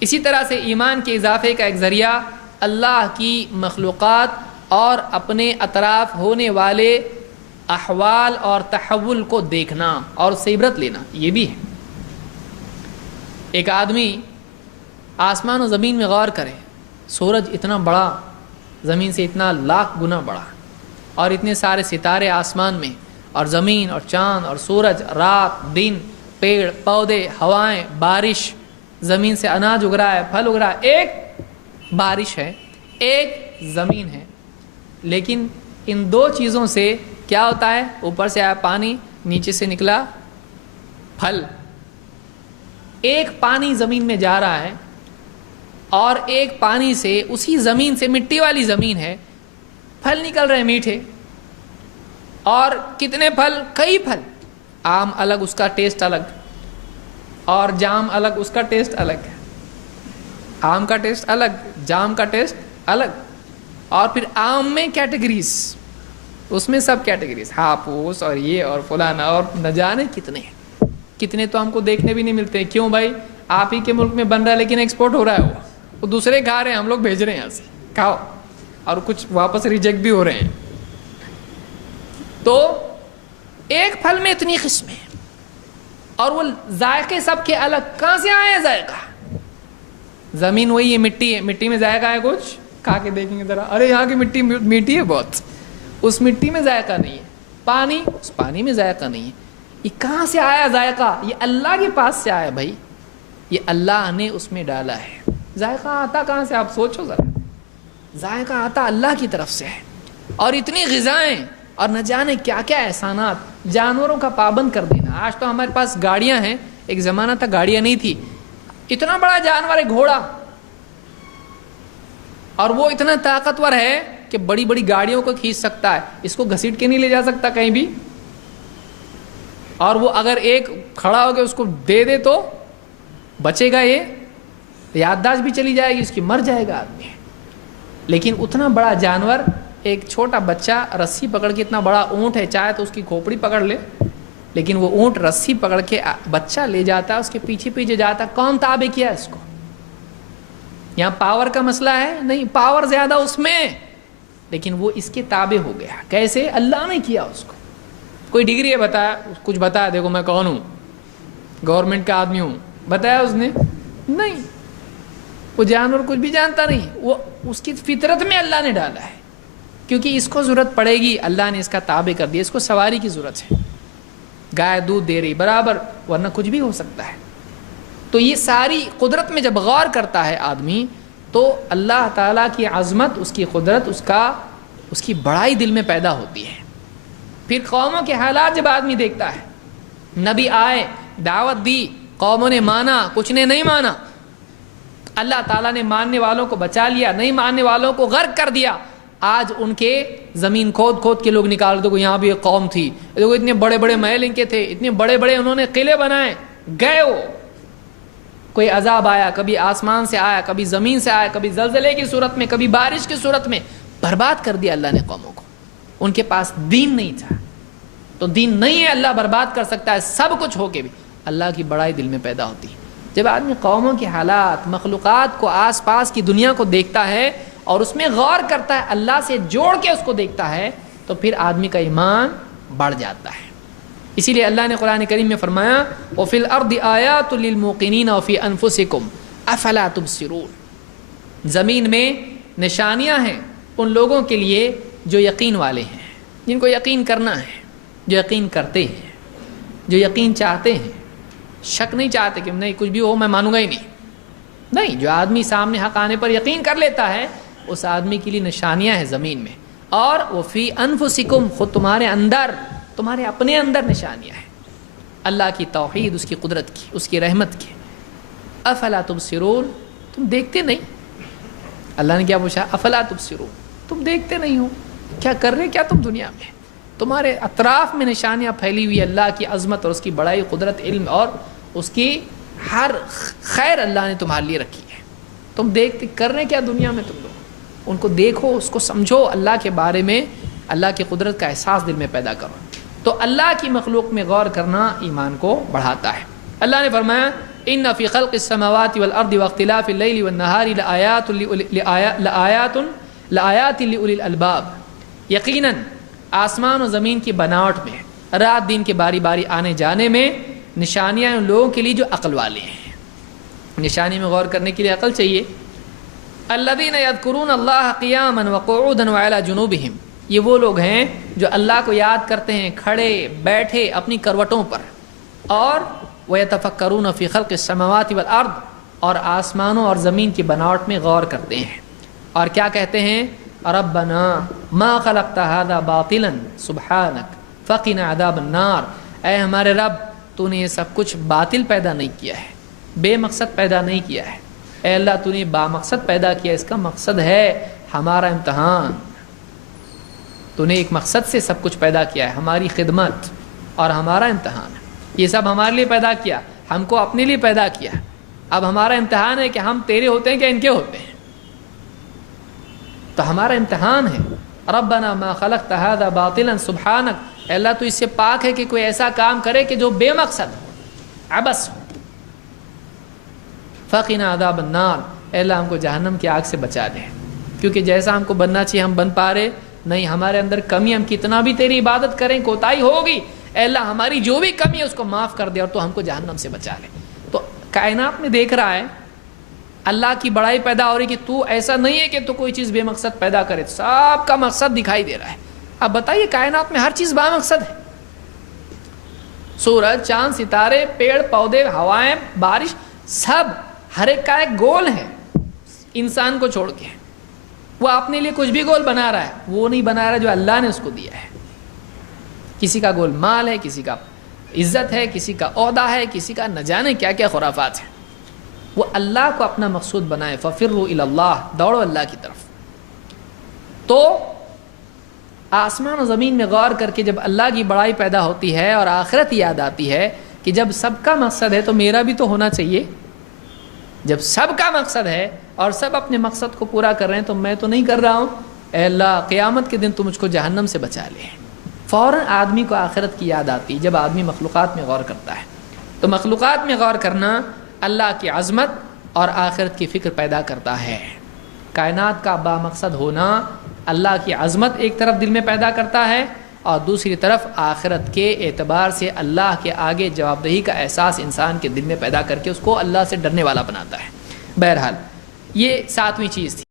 اسی طرح سے ایمان کے اضافے کا ایک ذریعہ اللہ کی مخلوقات اور اپنے اطراف ہونے والے احوال اور تحول کو دیکھنا اور اس سے عبرت لینا، یہ بھی ہے۔ ایک آدمی آسمان و زمین میں غور کرے، سورج اتنا بڑا، زمین سے اتنا لاکھ گنا بڑا، اور اتنے سارے ستارے آسمان میں، اور زمین اور چاند اور سورج، رات دن، پیڑ پودے، ہوائیں، بارش، زمین سے اناج اگ رہا ہے، پھل اگ رہا ہے، ایک بارش ہے، ایک زمین ہے، لیکن ان دو چیزوں سے کیا ہوتا ہے؟ اوپر سے آیا پانی، نیچے سے نکلا پھل۔ ایک پانی زمین میں جا رہا ہے اور ایک پانی سے، اسی زمین سے، مٹی والی زمین ہے، پھل نکل رہے میٹھے، اور کتنے پھل؟ کئی پھل۔ آم الگ، اس کا ٹیسٹ الگ، اور جام الگ، اس کا ٹیسٹ الگ ہے۔ آم کا ٹیسٹ الگ، جام کا ٹیسٹ الگ، اور پھر آم میں کیٹیگریز، اس میں سب کیٹیگریز، ہاپوس اور یہ اور فلانا، اور نہ جانے کتنے کتنے تو ہم کو دیکھنے بھی نہیں ملتے۔ کیوں بھائی؟ آپ ہی کے ملک میں بن رہا ہے لیکن ایکسپورٹ ہو رہا ہے، وہ دوسرے کھا رہے ہیں، ہم لوگ بھیج رہے ہیں یہاں سے، کھاؤ، اور کچھ واپس ریجیکٹ بھی ہو رہے ہیں۔ تو ایک پھل میں اتنی قسمیں، اور وہ ذائقے سب کے الگ، کہاں سے آئے ہیں ذائقہ؟ زمین وہی ہے، مٹی ہے، مٹی میں ذائقہ ہے کچھ؟ کھا کے دیکھیں گے ذرا، ارے یہاں کی مٹی میٹھی ہے بہت، اس مٹی میں ذائقہ نہیں ہے۔ پانی، اس پانی میں ذائقہ نہیں ہے۔ یہ کہاں سے آیا ذائقہ؟ یہ اللہ کے پاس سے آیا بھائی، یہ اللہ نے اس میں ڈالا ہے۔ ذائقہ آتا کہاں سے؟ آپ سوچو ذرا، ذائقہ آتا اللہ کی طرف سے ہے۔ اور اتنی غذائیں، اور نہ جانے کیا کیا احسانات، جانوروں کا پابند کر دینا۔ آج تو ہمارے پاس گاڑیاں ہیں، ایک زمانہ تھا گاڑیاں نہیں تھی۔ اتنا بڑا جانور ہے گھوڑا، اور وہ اتنا طاقتور ہے کہ بڑی بڑی گاڑیوں کو کھینچ سکتا ہے، اس کو گھسیٹ کے نہیں لے جا سکتا کہیں بھی، اور وہ اگر ایک کھڑا ہو کے اس کو دے دے تو بچے گا، یہ یادداشت بھی چلی جائے گی اس کی، مر جائے گا آدمی۔ لیکن اتنا بڑا جانور، ایک چھوٹا بچہ رسی پکڑ کے، اتنا بڑا اونٹ ہے، چاہے تو اس کی کھوپڑی پکڑ لے، لیکن وہ اونٹ رسی پکڑ کے بچہ لے جاتا ہے، اس کے پیچھے پیچھے جاتا ہے۔ کون تابع کیا اس کو؟ یہاں پاور کا مسئلہ ہے نہیں، پاور زیادہ اس میں، لیکن وہ اس کے تابع ہو گیا۔ کیسے؟ اللہ نے کیا اس کو۔ کوئی ڈگری ہے بتایا، کچھ بتایا، دیکھو میں کون ہوں، گورنمنٹ کا آدمی ہوں، بتایا اس نے؟ نہیں۔ وہ جانور کچھ بھی جانتا نہیں، وہ اس کی فطرت میں اللہ نے ڈالا ہے، کیونکہ اس کو ضرورت پڑے گی، اللہ نے اس کا تابع کر دیا، اس کو سواری کی ضرورت ہے، گائے دودھ دے رہی برابر، ورنہ کچھ بھی ہو سکتا ہے۔ تو یہ ساری قدرت میں جب غور کرتا ہے آدمی، تو اللہ تعالیٰ کی عظمت، اس کی قدرت، اس کی بڑائی دل میں پیدا ہوتی ہے۔ پھر قوموں کے حالات جب آدمی دیکھتا ہے، نبی آئے، دعوت دی، قوموں نے مانا، کچھ نے نہیں مانا، اللہ تعالیٰ نے ماننے والوں کو بچا لیا، نہیں ماننے والوں کو غرق کر دیا۔ آج ان کے زمین کھود کھود کے لوگ نکال دو، یہاں بھی ایک قوم تھی، دیکھو اتنے بڑے بڑے محل ان کے تھے، اتنے بڑے بڑے انہوں نے قلعے بنائے، گئے وہ، کوئی عذاب آیا، کبھی آسمان سے آیا، کبھی زمین سے آیا، کبھی زلزلے کی صورت میں، کبھی بارش کی صورت میں، برباد کر دیا اللہ نے قوموں کو۔ ان کے پاس دین نہیں تھا، تو دین نہیں ہے، اللہ برباد کر سکتا ہے، سب کچھ ہو کے بھی اللہ کی بڑائی دل میں پیدا ہوتی ہے۔ جب آدمی قوموں کے حالات، مخلوقات کو، آس پاس کی دنیا کو دیکھتا ہے اور اس میں غور کرتا ہے، اللہ سے جوڑ کے اس کو دیکھتا ہے، تو پھر آدمی کا ایمان بڑھ جاتا ہے۔ اسی لیے اللہ نے قرآن کریم میں فرمایا وَفِي الْأَرْضِ آيَاتٌ لِّلْمُوقِنِينَ وَفِي أَنفُسِكُمْ أَفَلَا تُبْصِرُونَ، زمین میں نشانیاں ہیں ان لوگوں کے لیے جو یقین والے ہیں، جن کو یقین کرنا ہے، جو یقین کرتے ہیں، جو یقین چاہتے ہیں، شک نہیں چاہتے کہ نہیں کچھ بھی ہو میں مانوں گا ہی نہیں، جو آدمی سامنے حق آنے پر یقین کر لیتا ہے، اس آدمی کے لیے نشانیاں ہیں زمین میں۔ اور وَفِي أَنفُسِكُمْ، خود تمہارے اندر، تمہارے اپنے اندر نشانیاں ہیں اللہ کی توحید، اس کی قدرت کی، اس کی رحمت کی۔ افلا تبصرون، تم دیکھتے نہیں؟ اللہ نے کیا پوچھا؟ افلا تبصرون، تم دیکھتے نہیں ہو؟ کیا کر رہے کیا تم دنیا میں؟ تمہارے اطراف میں نشانیاں پھیلی ہوئی اللہ کی عظمت اور اس کی بڑائی، قدرت، علم اور اس کی ہر خیر اللہ نے تمہارے لیے رکھی ہے، تم دیکھتے کر رہے کیا دنیا میں؟ تم لوگ ان کو دیکھو، اس کو سمجھو، اللہ کے بارے میں، اللہ کی قدرت کا احساس دل میں پیدا کرو۔ تو اللہ کی مخلوق میں غور کرنا ایمان کو بڑھاتا ہے۔ اللہ نے فرمایا ان فی خلق السماوات والارض واختلاف اللیل والنہار لآیات لأولی الالباب، یقیناً آسمان و زمین کی بناوٹ میں، رات دن کے باری باری آنے جانے میں نشانیاں ان لوگوں کے لیے جو عقل والے ہیں۔ نشانی میں غور کرنے کے لیے عقل چاہیے۔ الذین یذکرون اللہ قیاما وقعودا وعلی جنوبہم، یہ وہ لوگ ہیں جو اللہ کو یاد کرتے ہیں کھڑے بیٹھے اپنی کروٹوں پر، اور وَيَتَفَكَّرُونَ فِي خَلْقِ السَّمَاوَاتِ وَالْأَرْضِ، اور آسمانوں اور زمین کی بناوٹ میں غور کرتے ہیں، اور کیا کہتے ہیں؟ رَبَّنَا مَا خَلَقْتَ هَذَا بَاطِلًا سُبْحَانَكَ فَقِنَا عَذَابَ النَّارِ، اے ہمارے رب تو نے یہ سب کچھ باطل پیدا نہیں کیا ہے، بے مقصد پیدا نہیں کیا ہے، اے اللہ تو نے با مقصد پیدا کیا، اس کا مقصد ہے ہمارا امتحان، تو نے ایک مقصد سے سب کچھ پیدا کیا ہے، ہماری خدمت اور ہمارا امتحان ہے، یہ سب ہمارے لیے پیدا کیا، ہم کو اپنے لیے پیدا کیا، اب ہمارا امتحان ہے کہ ہم تیرے ہوتے ہیں کہ ان کے ہوتے ہیں، تو ہمارا امتحان ہے۔ ربنا ما خلقت هذا باطلا سبحانك، اے اللہ تو اس سے پاک ہے کہ کوئی ایسا کام کرے کہ جو بے مقصد ہو، عبث ہو۔ فقنا عذاب النار، اے اللہ ہم کو جہنم کی آگ سے بچا دے، کیونکہ جیسا ہم کو بننا چاہیے ہم بن پا رہے نہیں، ہمارے اندر کمی، ہم کتنا بھی تیری عبادت کریں کوتاہی ہوگی، اے اللہ ہماری جو بھی کمی ہے اس کو معاف کر دے اور تو ہم کو جہنم سے بچا لے۔ تو کائنات میں دیکھ رہا ہے اللہ کی بڑائی پیدا ہو رہی کہ تو ایسا نہیں ہے کہ تو کوئی چیز بے مقصد پیدا کرے، سب کا مقصد دکھائی دے رہا ہے۔ اب بتائیے کائنات میں ہر چیز با مقصد ہے، سورج، چاند، ستارے، پیڑ پودے، ہوائیں، بارش، سب ہر ایک کا ایک گول ہے، انسان کو چھوڑ کے۔ وہ اپنے لیے کچھ بھی گول بنا رہا ہے، وہ نہیں بنا رہا جو اللہ نے اس کو دیا ہے۔ کسی کا گول مال ہے، کسی کا عزت ہے، کسی کا عہدہ ہے، کسی کا نہ جانے کیا کیا خرافات ہیں۔ وہ اللہ کو اپنا مقصود بنائے، فَفِرُّوا إِلَى اللَّهِ، دوڑو اللہ کی طرف۔ تو آسمان و زمین میں غور کر کے جب اللہ کی بڑائی پیدا ہوتی ہے اور آخرت یاد آتی ہے کہ جب سب کا مقصد ہے تو میرا بھی تو ہونا چاہیے، جب سب کا مقصد ہے اور سب اپنے مقصد کو پورا کر رہے ہیں تو میں تو نہیں کر رہا ہوں، اے اللہ قیامت کے دن تو مجھ کو جہنم سے بچا لے۔ فوراً آدمی کو آخرت کی یاد آتی ہے جب آدمی مخلوقات میں غور کرتا ہے۔ تو مخلوقات میں غور کرنا اللہ کی عظمت اور آخرت کی فکر پیدا کرتا ہے۔ کائنات کا با مقصد ہونا اللہ کی عظمت ایک طرف دل میں پیدا کرتا ہے، اور دوسری طرف آخرت کے اعتبار سے اللہ کے آگے جواب دہی کا احساس انسان کے دل میں پیدا کر کے اس کو اللہ سے ڈرنے والا بناتا ہے۔ بہرحال یہ 7ویں چیز تھی۔